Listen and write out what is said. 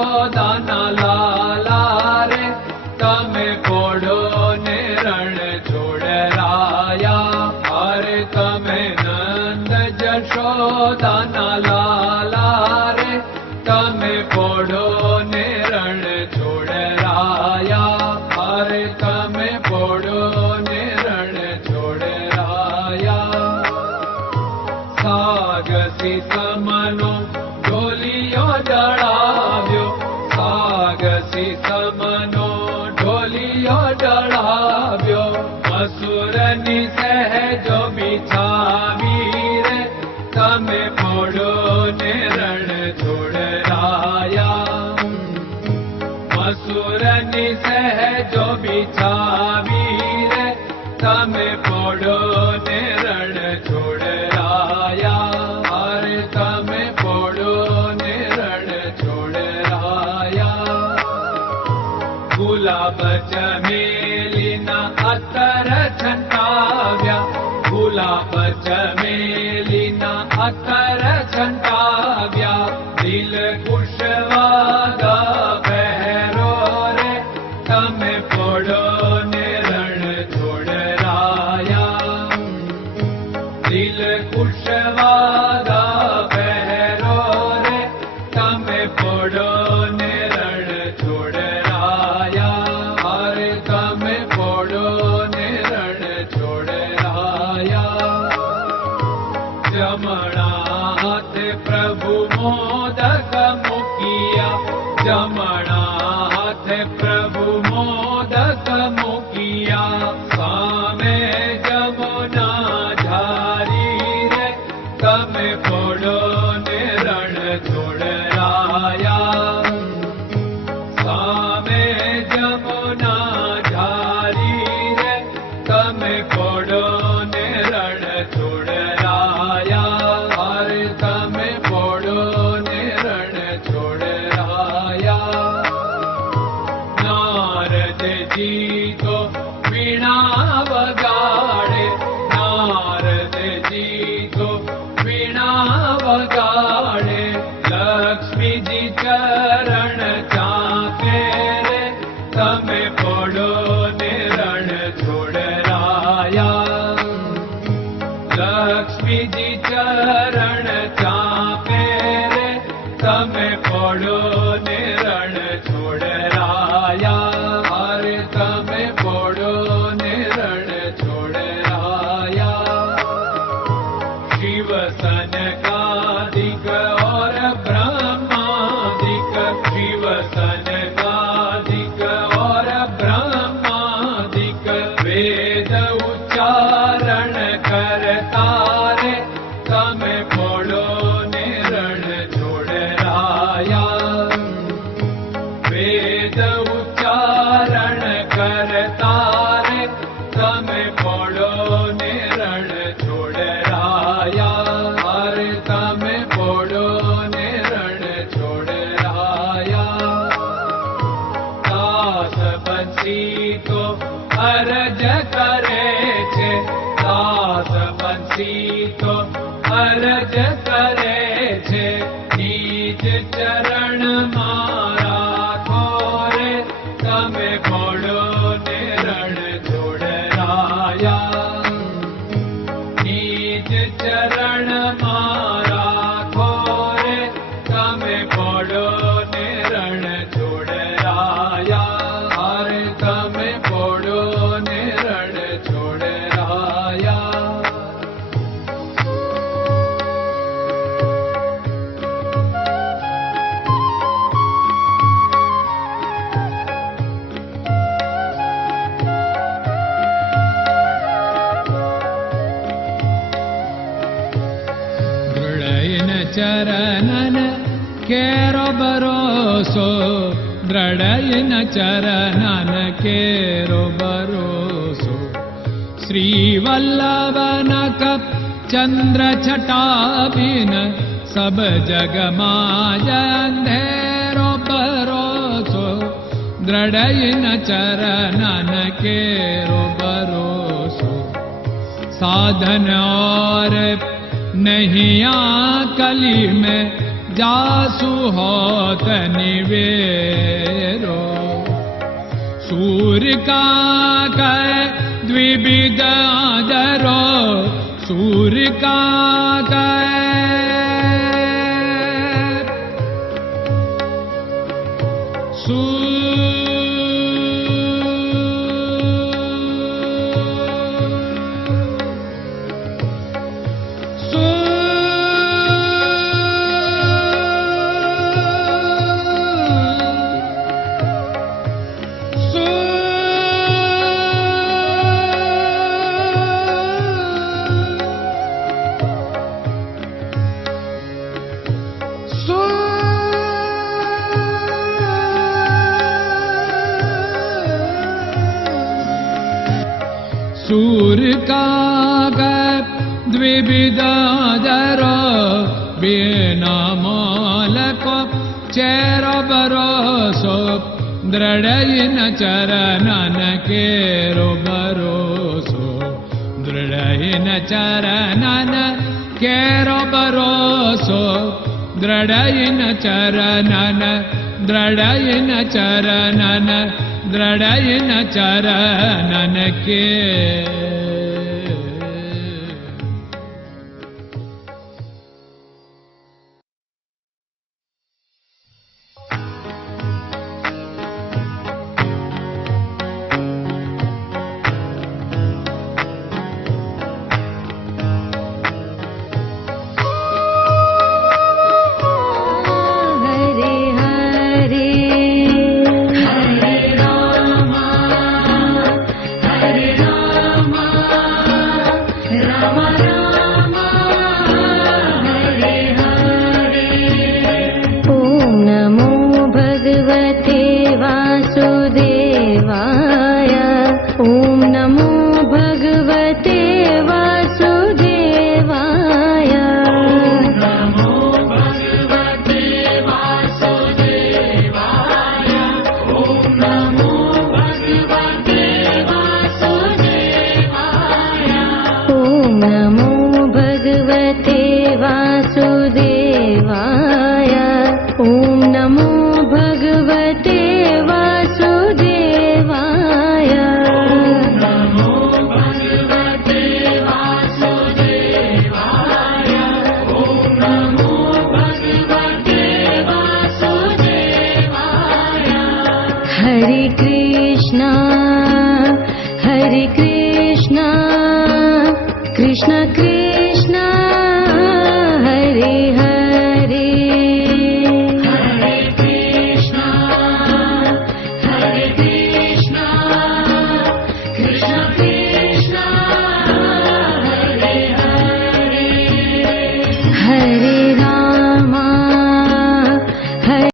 જશોદાના લાલા રે તમે પોડો ને રણ છોડરાયા. અરે તમે નંદ જશોદાના લાલા રે તમે પોડો ને રણ છોડરાયા. અરે તમે પોડો ને રણ છોડરાયા. સાગસી સમનો ઢોલિયો ડળાવ્યો, સાગસી સમનો ઢોલિયો ડળાવ્યો. મસૂરની સહેજો બિછાવી રે તમે પોડો ને રણ છોડરાયા. મસૂરની સહેજો બિછાવી રે તમે પોડો ને રણ છોડરાયા. અરે તમે પોડો ને રણ છોડરાયા. ગુલાબ ચમેલીના અત્તર છંટાવ્યા, ગુલાબ ચમેલીના અત્તર છંટાવ્યા. દિલ કુશવાદા પહેરો રે તમે પોડો ને રણ છોડરાયા. દિલ કુશવાદા પહેરો રે તમે પોડો ને રણ છોડરાયા. અરે તમે પોડો ને રણ છોડરાયા. જમણા હાથે પ્રભુ મોદક મૂકિયા, જમણા હાથે પ્રભુ મોદક મૂકિયા. સામે જમુના ઝારી રે તમે પોડો ને રણ છોડરાયા. સામે જમુના ઝારી રે તમે પોડો ને રણ છોડરાયા. અરે તમે પોડો ને રણ છોડરાયા. નારદજી તો વીણા વગાડે, નારદજી તો વીણા વગાડે. લક્ષ્મીજી ચરણ ચાકે રે તમે પોડો ને રણ છોડરાયા. લક્ષ્મીજી ચરણ ચાપે રે તમે પોડો ને રણ છોડરાયા. અરે તમે પોડો ને રણ છોડરાયા. શિવ સનકાદિક और ब्रह्मादिक, शिव सनकादिक और ब्रह्मादिक. वेद उच्चारण करता रे તમે પોડો ને રણ છોડરાયા. વેદ ઉચ્ચારણ કરતા રે તમે પોડો ને રણ છોડરાયા. અરે તમે પોડો ને રણ છોડરાયા. દાસ બંસી તો અરજ કરે છે, દાસ બંસી તો અરજ કરે છે. નીચ ચરણ મારા ખોરે તમે પોડો ને રણ છોડરાયા. નીચ ચરણ મારા ખોરે તમે પોડો ને રણ છોડરાયા. અરે તમે પોડો ને રણ છોડરાયા. ચરણન કેરો ભરોસો, દ્રઢયન ચરણન કેરો ભરોસો. શ્રી વલ્લભન કપ ચંદ્ર છટાબિન સબ જગમાં અંધેરો ભરોસો. દ્રઢયન ચરણન કેરો ભરોસો. साधन और नहीं कली में जासु होत निवेरो। सूर्य का कै द्विविध आदरो, सूर्य का सूर्य का द्विविधादरो, बिना मोल को चेर भरोसो, दृढ़ चरणन केरो भरोसो, दृढ़ चरणन केरो भरोसो, दृढ़ चरणन, दृढ़ चरणन, दृढ़ चरणन के। Hare Krishna, Krishna Krishna